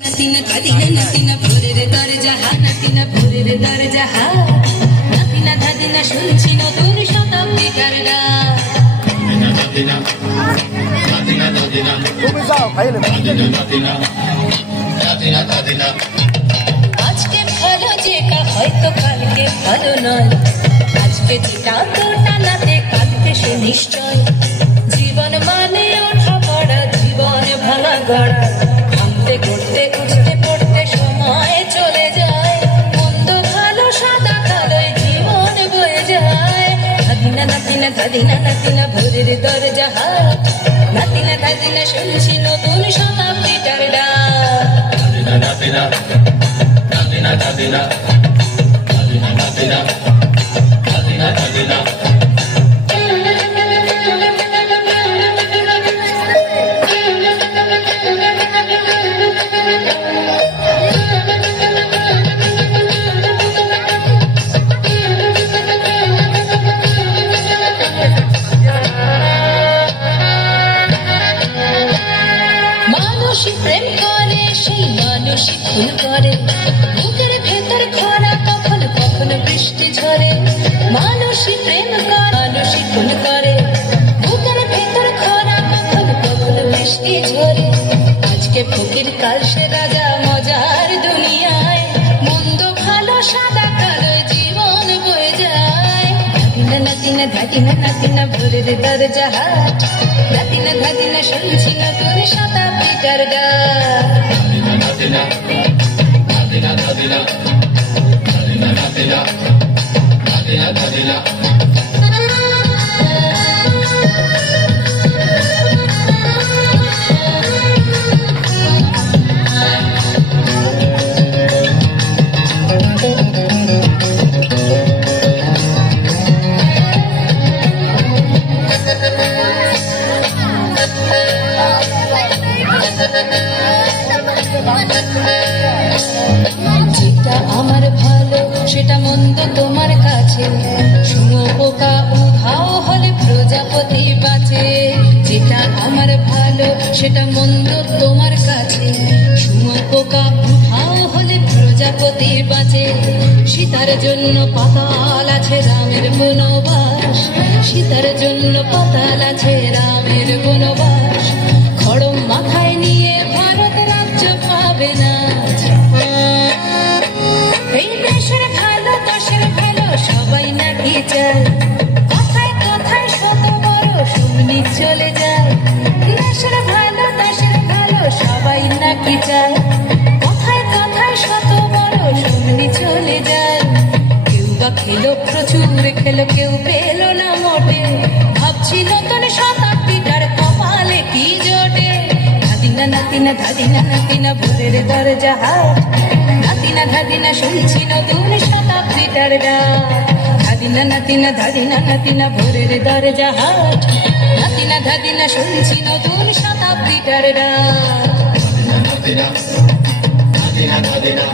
নাতিনা দাদিনা নাতিনা ভোরের দরজাহা নাতিনা ভোরের দরজাহা নাতিনা দাদিনা শুনছি নতুন শতাব্দীকার গান নাতিনা নাতিনা দাদিনা তুমি যাও খাইলে নাতিনা নাতিনা নাতিনা দাদিনা আজকে ভালো যেটা হয়তো কালকে ভালো নয় আজকে যেটা তো টানাতে কালকে সে নিশ্চয় জীবন মানে ওঠা পড়া জীবন ভাঙা গড়া করতে উঠতে পড়তে সময় চলে যায় মন্দ ভালো সাদা কালোয় জীবন বয়ে যায় নাতিনা নাতিনা দাদিনা নাতিনা ভোরের দরজাহা নাতিনা দাদিনা শুনছি নতুন শতাব্দীটার ডাক নাতিনা নাতিনা দাদিনা নাতিনা নাতিনা দাদিনা দাদিনা প্রেম করে সেই মানুষই খুন করে বুকের ভেতর খরা কখন কখন বৃষ্টি ঝরে মানুষই প্রেম করে মানুষই খুন করে বুকের ভেতর খরা কখন কখন বৃষ্টি ঝরে আজকে ফকির কাল সে রাজা মজার দুনিয়ায় মন্দ ভালো সাদা কালো জীবন বয়ে যায় নাতিনা নাতিনা দাদিনা নাতিনা ভোরের দরজাহা নাতিনা দাদিনা শুনছি নতুন শতাব্দীটার গান নাতিনা নাতিনা দাদিনা নাতিনা নাতিনা নাতিনা দাদিনা যেটা আমার ভালো সেটা মন্দ তোমার কাছে শুনো পোকা উধাও হলে প্রজাপতি বাঁচে যেটা আমার ভালো সেটা মন্দ তোমার কাছে শুনো পোকা উধাও হলে প্রজাপতি বাঁচে সীতার জন্য পাতাল আছে রামের বনবাস সীতার জন্য পাতাল আছে রামের বনবাস খড়ম মাথায় নিয়ে ভারত রাজ্য পাবে না এই দেশের ভালো দেশের ভালো সবাই নাকি চায় কথায় কথায় শত বড় শুনি চলে যায় দেশের ভালো সবাই নাকি চায় কথায় কথায় শত বড় শুনি চলে যায় কেউ বা খেলো প্রচুর খেলো কেউ পেল না মোটে ভাবছি নতুন শতাব্দীটার কপালে কি জোটে নাতিনা নাতিনা দাদিনা নাতিনা ভোরের দরজাহা নাতিনা দাদিনা শুনছি নতুন শতাব্দীটার ডাক দাদিনা নাতিনা দাদিনা নাতিনা ভোরের দরজাহা নাতিনা দাদিনা শুনছি নতুন শতাব্দীটার ডাক নাতিনা নাতিনা দাদিনা